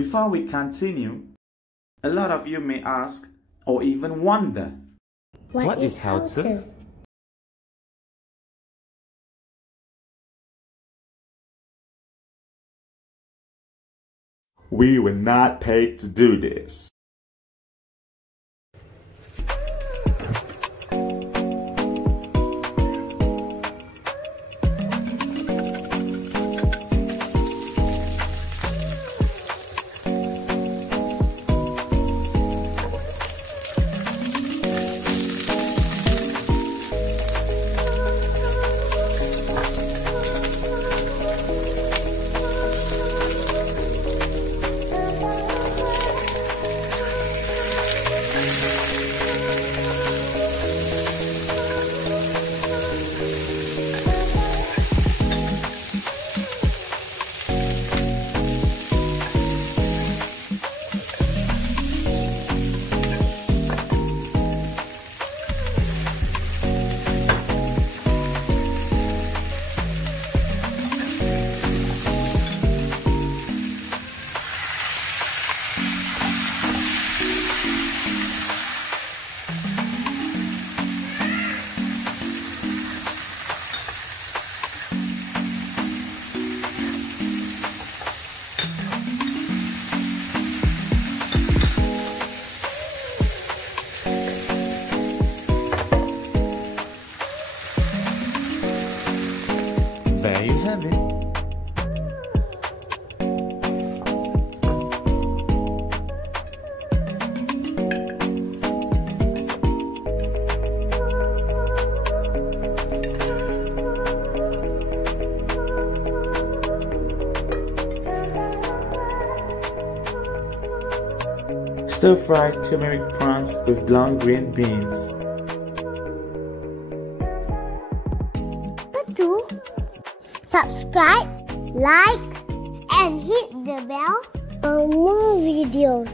Before we continue, a lot of you may ask or even wonder, what is how to? We were not paid to do this. There you have it. Stir-fried turmeric prawns with long green beans. Subscribe, like, and hit the bell for more videos.